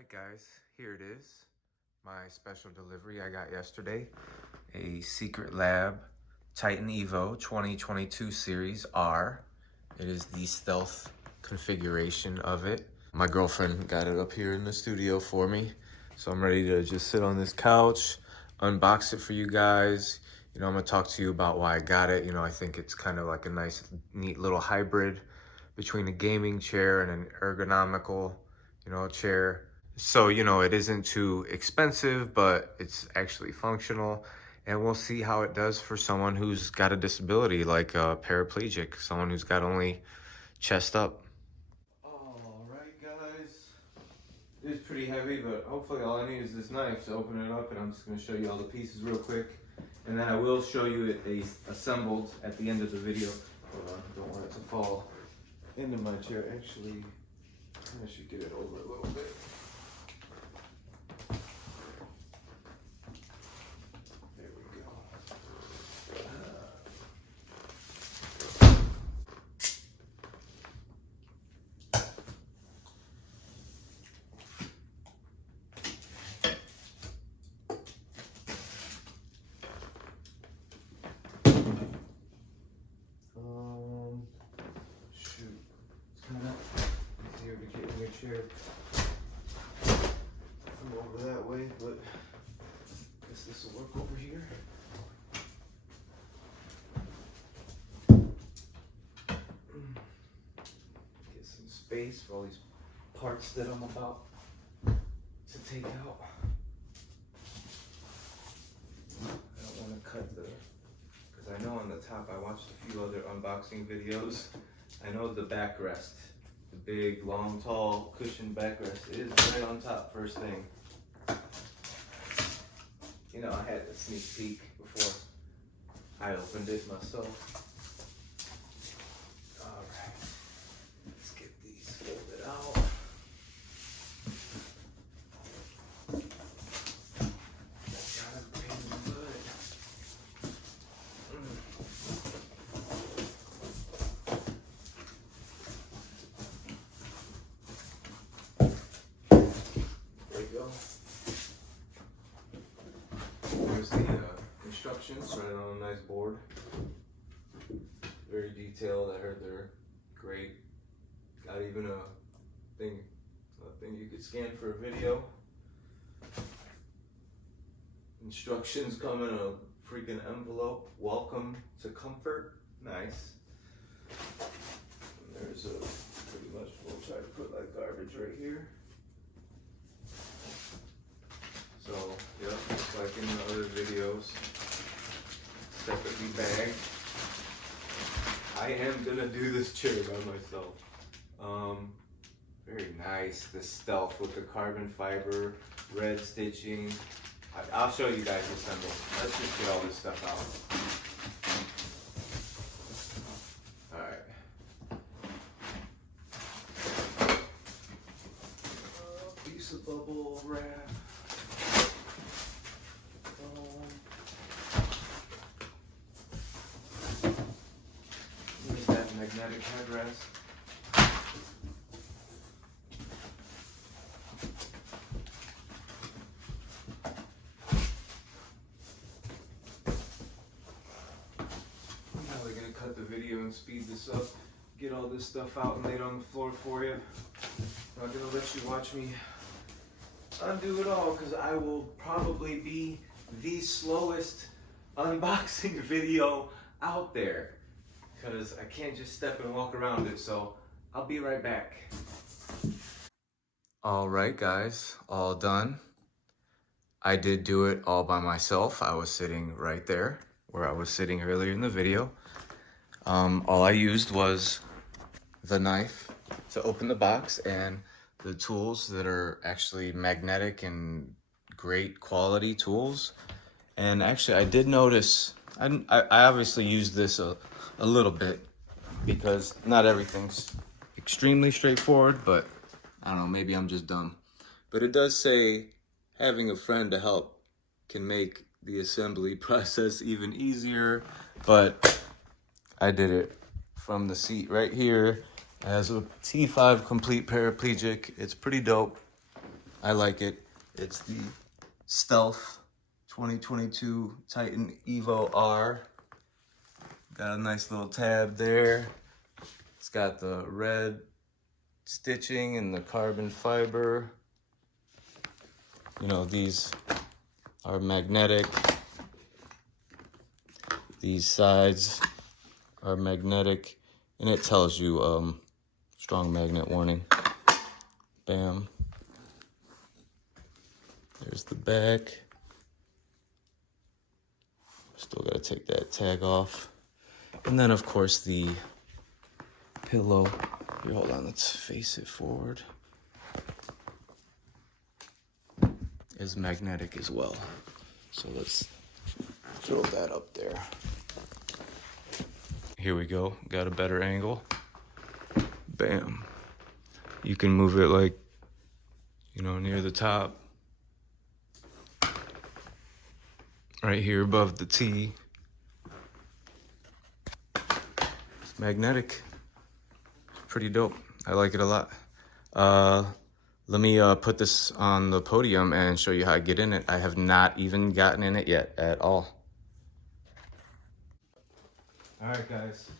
right, guys, here it is. My special delivery I got yesterday. A Secret Lab Titan EVO 2022 Series R. It is the stealth configuration of it. My girlfriend got it up here in the studio for me. So I'm ready to just sit on this couch, unbox it for you guys. You know, I'm gonna talk to you about why I got it. You know, I think it's kind of like a nice, neat little hybrid between a gaming chair and an ergonomical, chair. So, it isn't too expensive, but it's actually functional. And we'll see how it does for someone who's got a disability like a paraplegic, someone who's got only chest up. All right, guys. It is pretty heavy, but hopefully all I need is this knife to open it up, and I'm just going to show you all the pieces real quick. And then I will show you it assembled at the end of the video. Hold on, don't want it to fall into my chair. Actually, I should get it over a little bit. There we go. Shoot. It's kind of easier to get in your chair from over that way, but I guess this will work over here. Get some space for all these parts that I'm about to take out. I don't want to cut because I know on the top, I watched a few other unboxing videos. I know the backrest, the big, long, tall, cushioned backrest is right on top first thing. You know, I had a sneak peek before I opened it myself. All right, let's get these folded out. That's kind of a pain in the butt. There you go. There's the instructions right on a nice board. Very detailed. I heard they're great. Got even a thing you could scan for a video. Instructions come in a freaking envelope. Welcome to comfort. Nice. And there's a pretty much, we'll try to put like garbage right here. So, yeah, just like in the other videos, separately bagged. I am gonna do this chair by myself. Very nice, the stealth with the carbon fiber, red stitching. I'll show you guys assemble. Let's just get all this stuff out. All right. Piece of bubble wrap. Here's that magnetic headrest. I'm probably gonna cut the video and speed this up, get all this stuff out and lay it on the floor for you. I'm not gonna let you watch me undo it all because I will probably be the slowest unboxing video out there because I can't just step and walk around it, so I'll be right back. All right, guys, all done. I did do it all by myself. I was sitting right there where I was sitting earlier in the video. All I used was the knife to open the box and the tools that are actually magnetic and great quality tools. And actually I did notice, I obviously used this a little bit because not everything's extremely straightforward, but I don't know, maybe I'm just dumb. But it does say having a friend to help can make the assembly process even easier, but I did it from the seat right here as a T5 complete paraplegic. It's pretty dope. I like it. It's the Stealth 2022 Titan EVO R. Got a nice little tab there. It's got the red stitching and the carbon fiber. You know, these are magnetic. These sides are magnetic, and it tells you strong magnet warning. Bam. There's the back. Still gotta take that tag off. And then of course the pillow. Here, hold on, let's face it forward. Is magnetic as well. So let's throw that up there. Here we go, got a better angle. Bam. You can move it like, you know, near the top. Right here above the T. It's magnetic. Pretty dope. I like it a lot. Let me put this on the podium and show you how I get in it. I have not even gotten in it yet at all. All right, guys.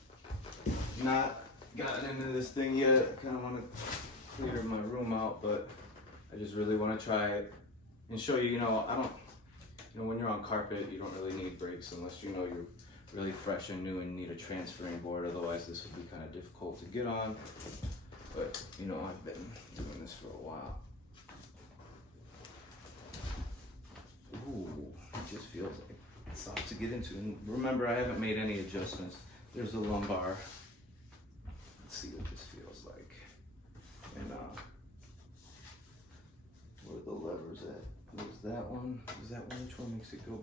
Not gotten into this thing yet. I kind of want to clear my room out, but I just really want to try it and show you, you know, when you're on carpet, you don't really need brakes unless you know you're really fresh and new and need a transferring board. Otherwise, this would be kind of difficult to get on. But, you know, I've been doing this for a while. Ooh, it just feels like it's soft to get into. And remember, I haven't made any adjustments. There's the lumbar. Let's see what this feels like. And where are the levers at? Where's that one? Is that one? Which one makes it go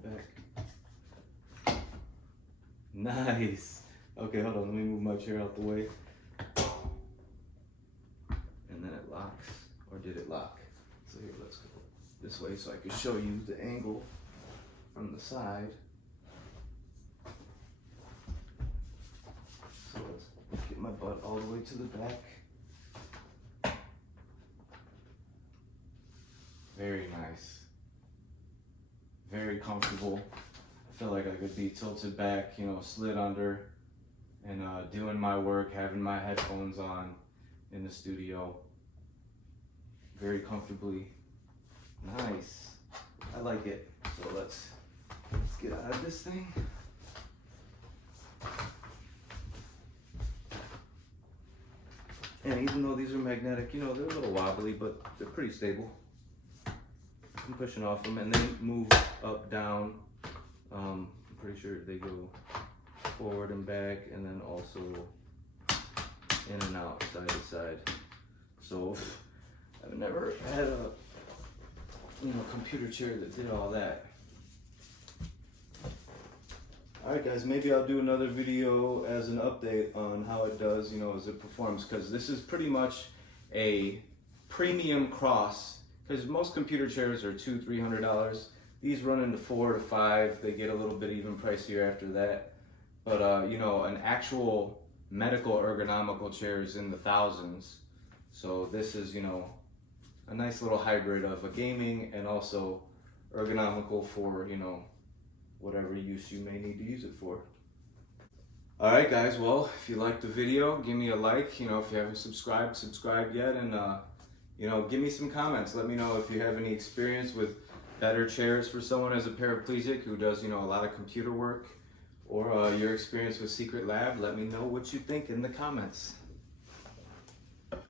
back? Nice. Okay, hold on. Let me move my chair out the way. And then it locks. Or did it lock? So here, let's go this way so I can show you the angle from the side. So let's get my butt all the way to the back. Very nice. Very comfortable. I feel like I could be tilted back, you know, slid under, and doing my work, having my headphones on in the studio. Very comfortably. Nice. I like it. So let's get out of this thing. And even though these are magnetic, you know, they're a little wobbly, but they're pretty stable. I'm pushing off them and then move up, down. I'm pretty sure they go forward and back, and then also in and out, side to side. So I've never had a computer chair that did all that. All right, guys, maybe I'll do another video as an update on how it does, you know, as it performs, because this is pretty much a premium cross. Because most computer chairs are $200–300. These run into $4 to $5. They get a little bit even pricier after that. But you know, an actual medical ergonomical chair is in the thousands. So this is, you know, a nice little hybrid of a gaming and also ergonomical for, you know, whatever use you may need to use it for. All right, guys. Well, if you liked the video, give me a like. You know, if you haven't subscribed yet, and you know, give me some comments. Let me know if you have any experience with better chairs for someone as a paraplegic who does, you know, a lot of computer work, or your experience with Secret Lab. Let me know what you think in the comments.